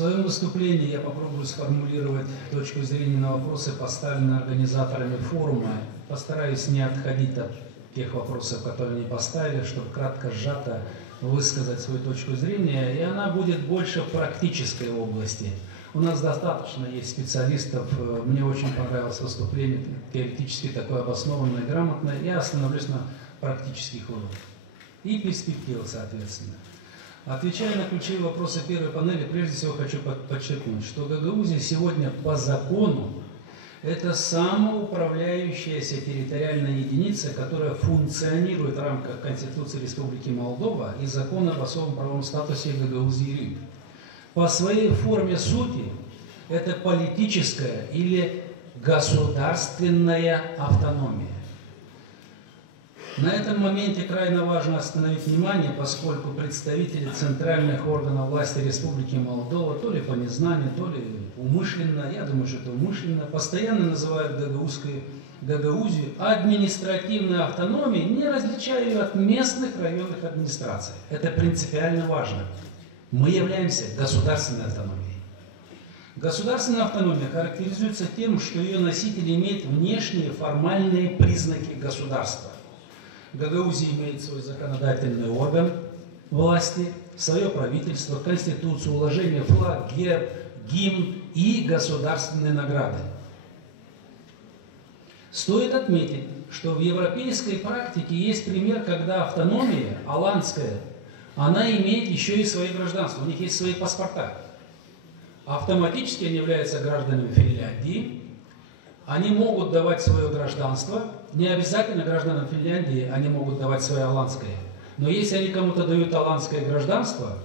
своем выступлении я попробую сформулировать точку зрения на вопросы, поставленные организаторами форума. Постараюсь не отходить от тех вопросов, которые они поставили, чтобы кратко, сжато высказать свою точку зрения, и она будет больше в практической области. У нас достаточно есть специалистов, мне очень понравилось выступление, теоретически такое обоснованное, грамотное, я остановлюсь на практических выводах и перспективах, соответственно. Отвечая на ключевые вопросы первой панели, прежде всего хочу подчеркнуть, что Гагаузия сегодня по закону это самоуправляющаяся территориальная единица, которая функционирует в рамках Конституции Республики Молдова и закона об особом правовом статусе Гагаузии. По своей форме сути это политическая или государственная автономия. На этом моменте крайне важно остановить внимание, поскольку представители центральных органов власти Республики Молдова, то ли по незнанию, то ли умышленно, я думаю, что это умышленно, постоянно называют Гагаузию административной автономией, не различая ее от местных районных администраций. Это принципиально важно. Мы являемся государственной автономией. Государственная автономия характеризуется тем, что ее носитель имеет внешние формальные признаки государства. Гагаузия имеет свой законодательный орган власти, свое правительство, конституцию, уложение, флаг, герб, гимн и государственные награды. Стоит отметить, что в европейской практике есть пример, когда автономия, аланская, она имеет еще и свои гражданства, у них есть свои паспорта. Автоматически они являются гражданами Финляндии, они могут давать свое гражданство, не обязательно гражданам Финляндии они могут давать свое аланское. Но если они кому-то дают аланское гражданство,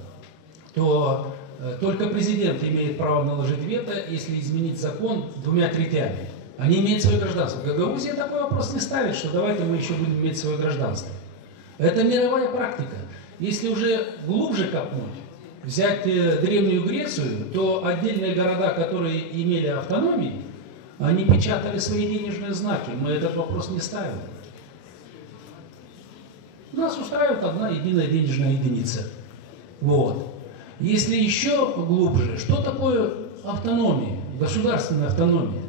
то только президент имеет право наложить вето, если изменить закон 2/3. Они имеют свое гражданство. Гагаузия такой вопрос не ставит, что давайте мы еще будем иметь свое гражданство. Это мировая практика. Если уже глубже копнуть, взять Древнюю Грецию, то отдельные города, которые имели автономию, они печатали свои денежные знаки. Мы этот вопрос не ставим. Нас устраивает одна единая денежная единица. Вот. Если еще глубже, что такое автономия, государственная автономия?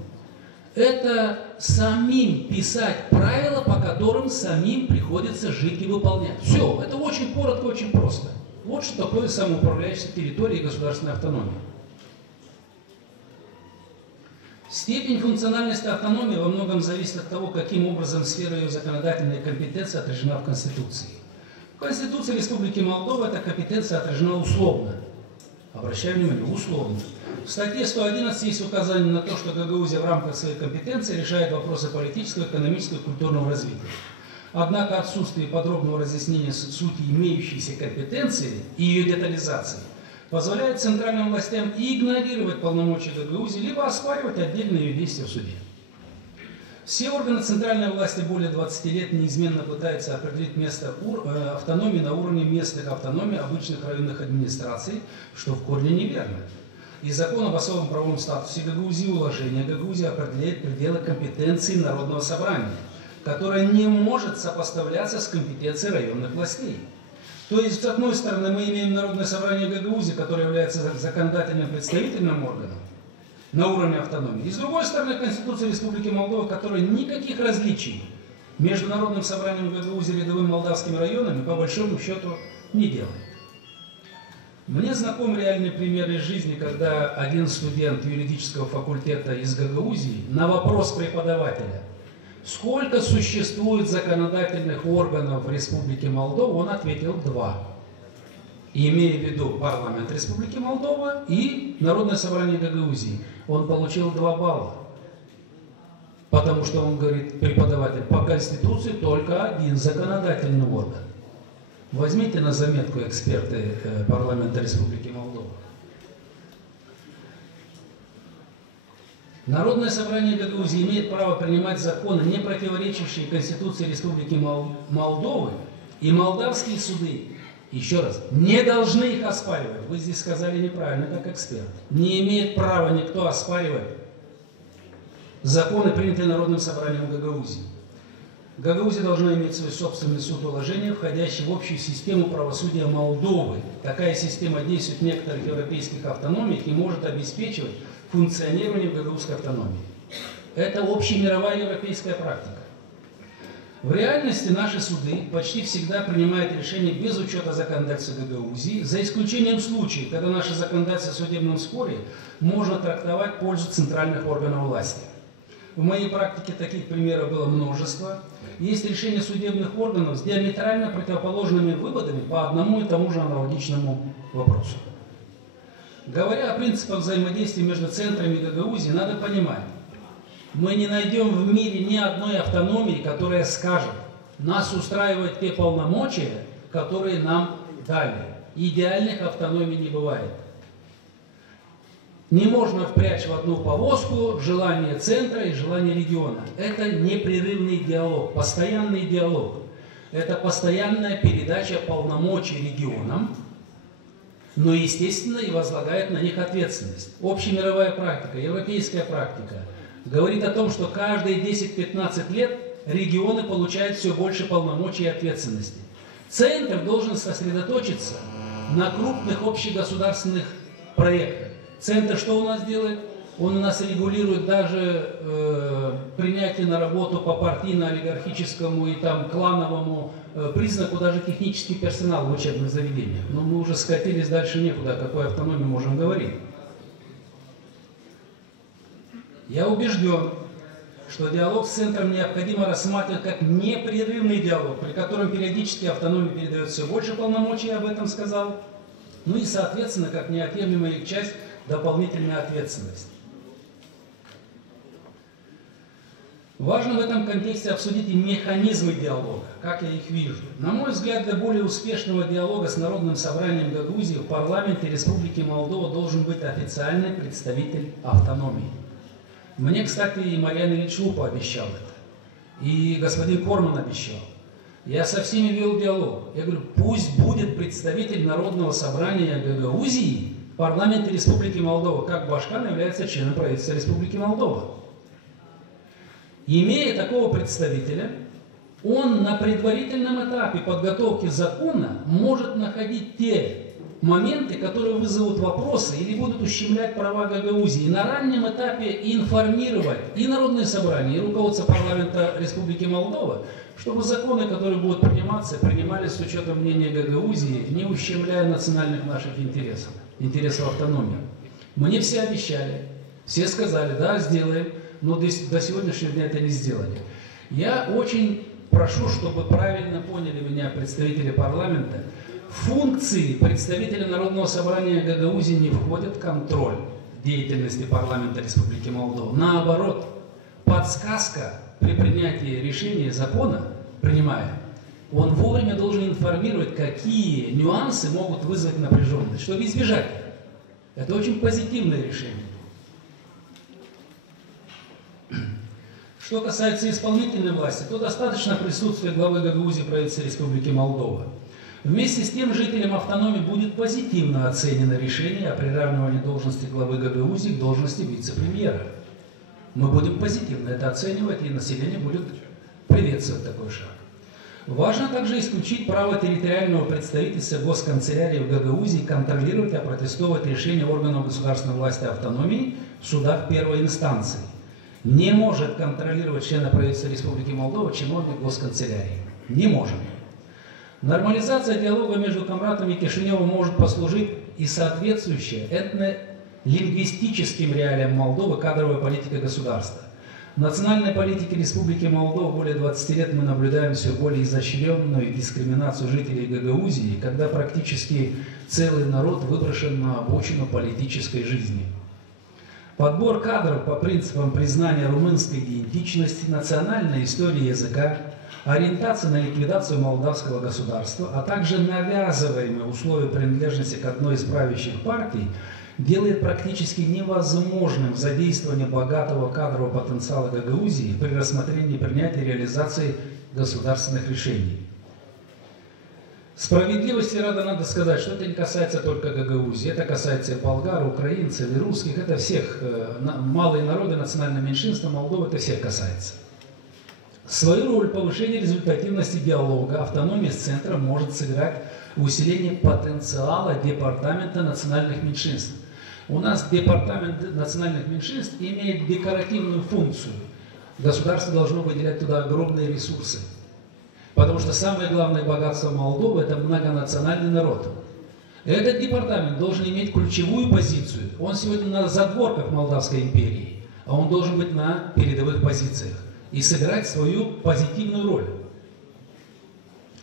Это самим писать правила, по которым самим приходится жить и выполнять. Все, это очень коротко, очень просто. Вот что такое самоуправляющаяся территория и государственная автономия. Степень функциональности автономии во многом зависит от того, каким образом сфера ее законодательной компетенции отражена в Конституции. В Конституции Республики Молдова эта компетенция отражена условно. Обращаю внимание, условно. В статье 111 есть указание на то, что Гагаузия в рамках своей компетенции решает вопросы политического, экономического и культурного развития. Однако отсутствие подробного разъяснения сути имеющейся компетенции и ее детализации позволяет центральным властям игнорировать полномочия Гагаузии, либо оспаривать отдельные ее действия в суде. Все органы центральной власти более 20 лет неизменно пытаются определить место автономии на уровне местных автономий обычных районных администраций, что в корне неверно. И закон об особом правовом статусе Гагаузии, уложение Гагаузии определяет пределы компетенции Народного собрания, которое не может сопоставляться с компетенцией районных властей. То есть, с одной стороны, мы имеем Народное собрание Гагаузии, которое является законодательным представительным органом на уровне автономии. И с другой стороны, Конституция Республики Молдова, которая никаких различий между Народным собранием Гагаузии и рядовыми молдавскими районами по большому счету не делает. Мне знаком реальный пример из жизни, когда один студент юридического факультета из Гагаузии на вопрос преподавателя, сколько существует законодательных органов в Республике Молдова, он ответил 2. Имея в виду парламент Республики Молдова и Народное собрание Гагаузии. Он получил 2 балла. Потому что он говорит, преподаватель, по Конституции только один законодательный орган. Возьмите на заметку, эксперты парламента Республики Молдова. Народное собрание Гагаузии имеет право принимать законы, не противоречащие Конституции Республики Молдовы, и молдавские суды, еще раз, не должны их оспаривать. Вы здесь сказали неправильно, как эксперт. Не имеет права никто оспаривать законы, принятые Народным собранием Гагаузии. Гагаузия должна иметь свой собственный суд уложения, входящий в общую систему правосудия Молдовы. Такая система действует в некоторых европейских автономиях и может обеспечивать функционирование гагаузской автономии. Это общемировая европейская практика. В реальности наши суды почти всегда принимают решения без учета законодательства Гагаузии, за исключением случаев, когда наше законодательство в судебном споре можно трактовать в пользу центральных органов власти. В моей практике таких примеров было множество. Есть решения судебных органов с диаметрально противоположными выводами по одному и тому же аналогичному вопросу. Говоря о принципах взаимодействия между центрами Гагаузии, надо понимать, мы не найдем в мире ни одной автономии, которая скажет, нас устраивают те полномочия, которые нам дали. Идеальных автономий не бывает. Не можно впрячь в одну повозку желание центра и желание региона. Это непрерывный диалог, постоянный диалог. Это постоянная передача полномочий регионам, но, естественно, и возлагает на них ответственность. Общемировая практика, европейская практика говорит о том, что каждые 10-15 лет регионы получают все больше полномочий и ответственности. Центр должен сосредоточиться на крупных общегосударственных проектах. Центр что у нас делает? Он у нас регулирует даже принятие на работу по партийно-олигархическому и там клановому признаку даже технический персонал в учебных заведениях. Но мы уже скатились дальше некуда, о какой автономии можем говорить. Я убежден, что диалог с центром необходимо рассматривать как непрерывный диалог, при котором периодически автономии передает все больше полномочий, я об этом сказал, ну и, соответственно, как неотъемлемая их часть, дополнительная ответственность. Важно в этом контексте обсудить и механизмы диалога, как я их вижу. На мой взгляд, для более успешного диалога с Народным собранием Гагаузии в парламенте Республики Молдова должен быть официальный представитель автономии. Мне, кстати, и Марьян Ильич Лупа обещал это, и господин Корман обещал. Я со всеми вел диалог. Я говорю, пусть будет представитель Народного собрания Гагаузии в парламенте Республики Молдова, как Башкан является членом правительства Республики Молдова. Имея такого представителя, он на предварительном этапе подготовки закона может находить те моменты, которые вызовут вопросы или будут ущемлять права Гагаузии. И на раннем этапе информировать и Народное собрание, и руководство парламента Республики Молдова, чтобы законы, которые будут приниматься, принимались с учетом мнения Гагаузии, не ущемляя национальных наших интересов, интересов автономии. Мне все обещали, все сказали, да, сделаем, но до сегодняшнего дня это не сделали. Я очень прошу, чтобы правильно поняли меня представители парламента, функции представителя Народного собрания Гагаузии не входят в контроль деятельности парламента Республики Молдова. Наоборот, подсказка при принятии решения закона, принимая, он вовремя должен информировать, какие нюансы могут вызвать напряженность, чтобы избежать. Это очень позитивное решение. Что касается исполнительной власти, то достаточно присутствия главы Гагаузии правительства Республики Молдова. Вместе с тем жителям автономии будет позитивно оценено решение о приравнивании должности главы Гагаузии к должности вице-премьера. Мы будем позитивно это оценивать, и население будет приветствовать такой шаг. Важно также исключить право территориального представительства госканцелярии в Гагаузии контролировать и опротестовывать решения органов государственной власти и автономии в судах первой инстанции. Не может контролировать члена правительства Республики Молдова чиновник госканцелярии. Не может. Нормализация диалога между Камратом и Кишиневым может послужить и соответствующая этнолингвистическим реалиям Молдовы кадровая политика государства. В национальной политике Республики Молдова более 20 лет мы наблюдаем все более изощренную дискриминацию жителей Гагаузии, когда практически целый народ выброшен на обочину политической жизни. Подбор кадров по принципам признания румынской идентичности, национальной истории языка, ориентация на ликвидацию молдавского государства, а также навязываемые условия принадлежности к одной из правящих партий делает практически невозможным задействование богатого кадрового потенциала Гагаузии при рассмотрении, принятии и реализации государственных решений. Справедливости ради надо сказать, что это не касается только Гагаузии, это касается и болгар, украинцев, и русских, это всех, малые народы, национальные меньшинства Молдовы, это всех касается. Свою роль в повышении результативности диалога автономия с центром может сыграть в усилении потенциала Департамента национальных меньшинств. У нас Департамент национальных меньшинств имеет декоративную функцию. Государство должно выделять туда огромные ресурсы. Потому что самое главное богатство Молдовы – это многонациональный народ. Этот департамент должен иметь ключевую позицию. Он сегодня на задворках Молдавской империи, а он должен быть на передовых позициях и сыграть свою позитивную роль.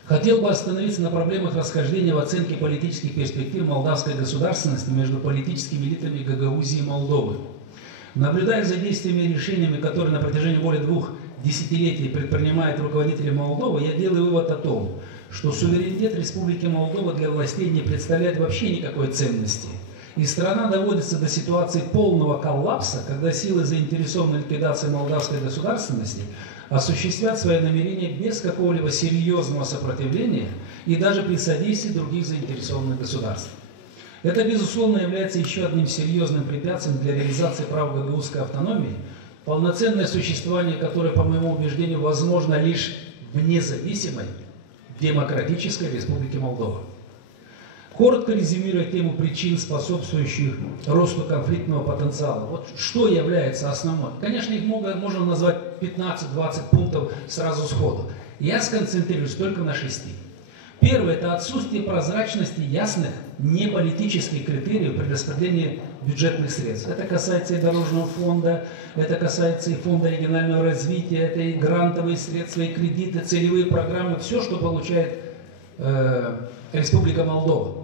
Хотел бы остановиться на проблемах расхождения в оценке политических перспектив молдавской государственности между политическими элитами Гагаузии и Молдовы. Наблюдая за действиями и решениями, которые на протяжении более 2 десятилетий предпринимают руководители Молдовы, я делаю вывод о том, что суверенитет Республики Молдова для властей не представляет вообще никакой ценности. И страна доводится до ситуации полного коллапса, когда силы, заинтересованные в ликвидации молдавской государственности, осуществят свои намерения без какого-либо серьезного сопротивления и даже при содействии других заинтересованных государств. Это, безусловно, является еще одним серьезным препятствием для реализации прав гагаузской автономии, полноценное существование которой, по моему убеждению, возможно лишь в независимой демократической Республике Молдова. Коротко резюмируя тему причин, способствующих росту конфликтного потенциала. Вот что является основной? Конечно, их можно назвать 15-20 пунктов сразу сходу. Я сконцентрируюсь только на 6. Первое – это отсутствие прозрачности ясных неполитических критериев при распределении бюджетных средств. Это касается и Дорожного фонда, это касается и Фонда регионального развития, это и грантовые средства, и кредиты, целевые программы, все, что получает Республика Молдова.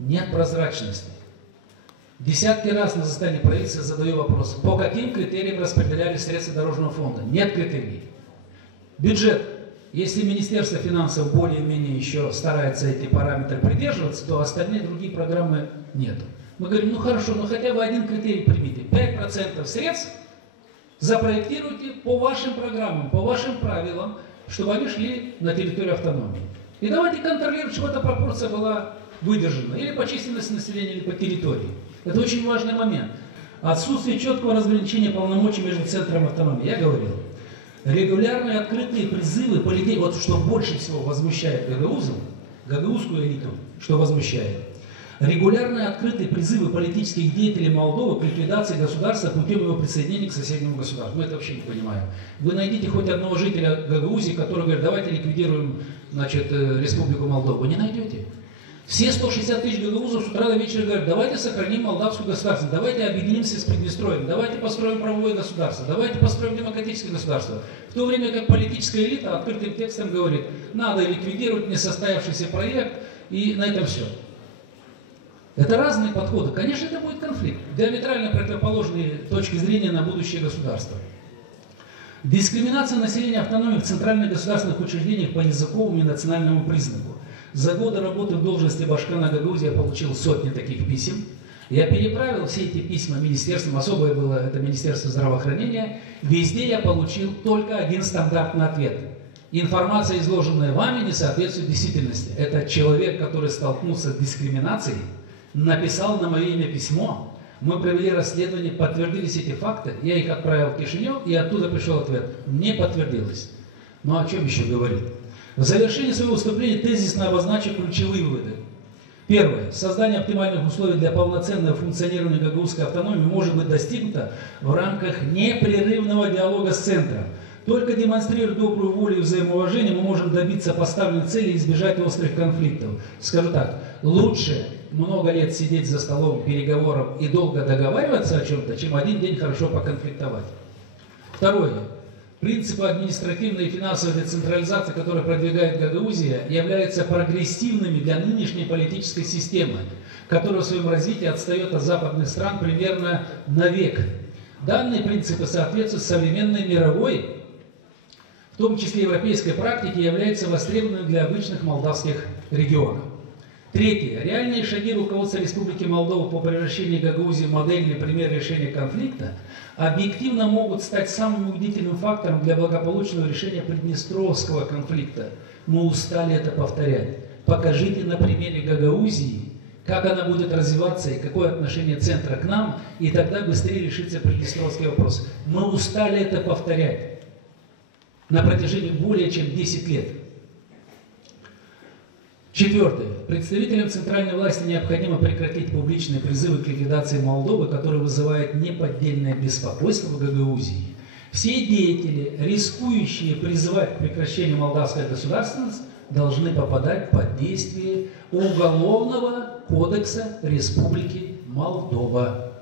Нет прозрачности. Десятки раз на заседании правительства задаю вопрос, по каким критериям распределялись средства Дорожного фонда? Нет критерий. Бюджет. Если Министерство финансов более-менее еще старается эти параметры придерживаться, то остальные другие программы нет. Мы говорим, ну хорошо, но хотя бы один критерий примите. 5% средств запроектируйте по вашим программам, по вашим правилам, чтобы они шли на территорию автономии. И давайте контролировать, чтобы эта пропорция была выдержана. Или по численности населения, или по территории. Это очень важный момент. Отсутствие четкого разграничения полномочий между центром и автономией. Я говорил. Регулярные открытые призывы политики, вот что больше всего возмущает гагаузскую элиту, что возмущает. Регулярные открытые призывы политических деятелей Молдовы к ликвидации государства путем его присоединения к соседнему государству. Мы это вообще не понимаем. Вы найдите хоть одного жителя Гагаузии, который говорит, давайте ликвидируем, значит, Республику Молдову. Вы не найдете. Все 160 тысяч гагаузов с утра до вечера говорят, давайте сохраним молдавскую государственность, давайте объединимся с Приднестровьем, давайте построим правовое государство, давайте построим демократическое государство. В то время как политическая элита открытым текстом говорит, надо ликвидировать несостоявшийся проект, и на этом все. Это разные подходы. Конечно, это будет конфликт. Диаметрально противоположные точки зрения на будущее государства. Дискриминация населения автономии в центральных государственных учреждениях по языковому и национальному признаку. За годы работы в должности Башкана Гагаузии я получил сотни таких писем. Я переправил все эти письма министерствам, особое было это Министерство здравоохранения. Везде я получил только один стандартный ответ. Информация, изложенная вами, не соответствует действительности. Это человек, который столкнулся с дискриминацией, написал на мое имя письмо. Мы провели расследование, подтвердились эти факты. Я их отправил в Кишинев, и оттуда пришел ответ. Не подтвердилось. Ну о чем еще говорить? В завершении своего выступления тезисно обозначу ключевые выводы. Первое. Создание оптимальных условий для полноценного функционирования гагаузской автономии может быть достигнуто в рамках непрерывного диалога с центром. Только демонстрируя добрую волю и взаимоуважение, мы можем добиться поставленной цели и избежать острых конфликтов. Скажу так, лучше много лет сидеть за столом переговоров и долго договариваться о чем-то, чем один день хорошо поконфликтовать. Второе. Принципы административной и финансовой децентрализации, которые продвигает Гагаузия, являются прогрессивными для нынешней политической системы, которая в своем развитии отстает от западных стран примерно на век. Данные принципы соответствуют современной мировой, в том числе европейской практике, являются востребованными для обычных молдавских регионов. Третье. Реальные шаги руководства Республики Молдова по превращению Гагаузии в модельный пример решения конфликта объективно могут стать самым убедительным фактором для благополучного решения Приднестровского конфликта. Мы устали это повторять. Покажите на примере Гагаузии, как она будет развиваться и какое отношение центра к нам, и тогда быстрее решится Приднестровский вопрос. Мы устали это повторять. на протяжении более чем 10 лет. Четвертое. Представителям центральной власти необходимо прекратить публичные призывы к ликвидации Молдовы, которые вызывают неподдельное беспокойство в Гагаузии. Все деятели, рискующие призывать к прекращению молдавской государственности, должны попадать под действие Уголовного кодекса Республики Молдова.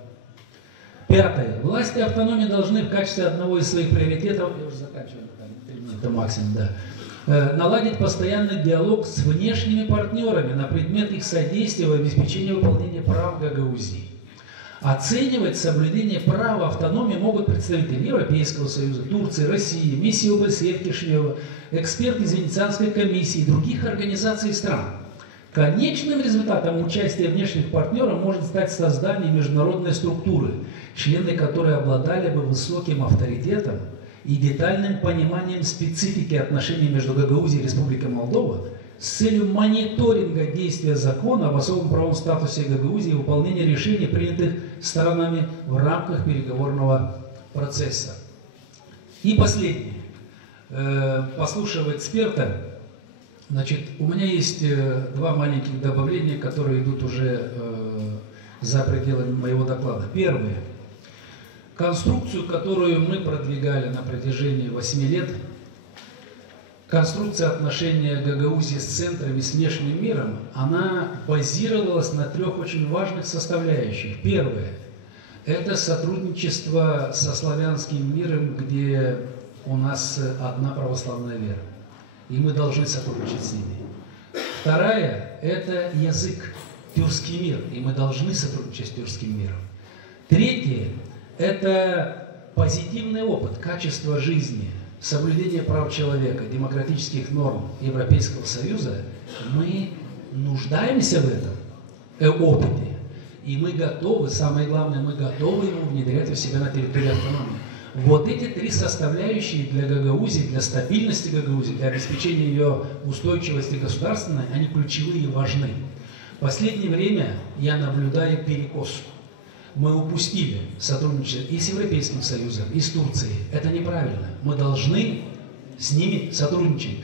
Пятое. Власти автономии должны в качестве одного из своих приоритетов, я уже заканчиваю, 3 минуты максимум, да, наладить постоянный диалог с внешними партнерами на предмет их содействия в обеспечении выполнения прав Гагаузии. Оценивать соблюдение права автономии могут представители Европейского Союза, Турции, России, миссии ОБСЕ в Кишиневе, эксперты из Венецианской комиссии и других организаций и стран. Конечным результатом участия внешних партнеров может стать создание международной структуры, члены которой обладали бы высоким авторитетом и детальным пониманием специфики отношений между Гагаузией и Республикой Молдова с целью мониторинга действия закона об особом правовом статусе Гагаузии и выполнения решений, принятых сторонами в рамках переговорного процесса. И последнее. Послушав эксперта, значит, у меня есть 2 маленьких добавления, которые идут уже за пределами моего доклада. Первое. Конструкцию, которую мы продвигали на протяжении 8 лет, конструкция отношения Гагаузии с центром и с внешним миром, она базировалась на 3 очень важных составляющих. Первое – это сотрудничество со славянским миром, где у нас одна православная вера, и мы должны сотрудничать с ними. Вторая – это язык, тюркский мир, и мы должны сотрудничать с тюркским миром. Третье – это позитивный опыт, качество жизни, соблюдение прав человека, демократических норм Европейского Союза. Мы нуждаемся в этом опыте, и мы готовы, самое главное, мы готовы его внедрять у себя на территории автономии. Вот эти 3 составляющие для Гагаузии, для стабильности Гагаузии, для обеспечения ее устойчивости государственной, они ключевые и важны. В последнее время я наблюдаю перекос. Мы упустили сотрудничество и с Европейским Союзом, и с Турцией. Это неправильно. Мы должны с ними сотрудничать.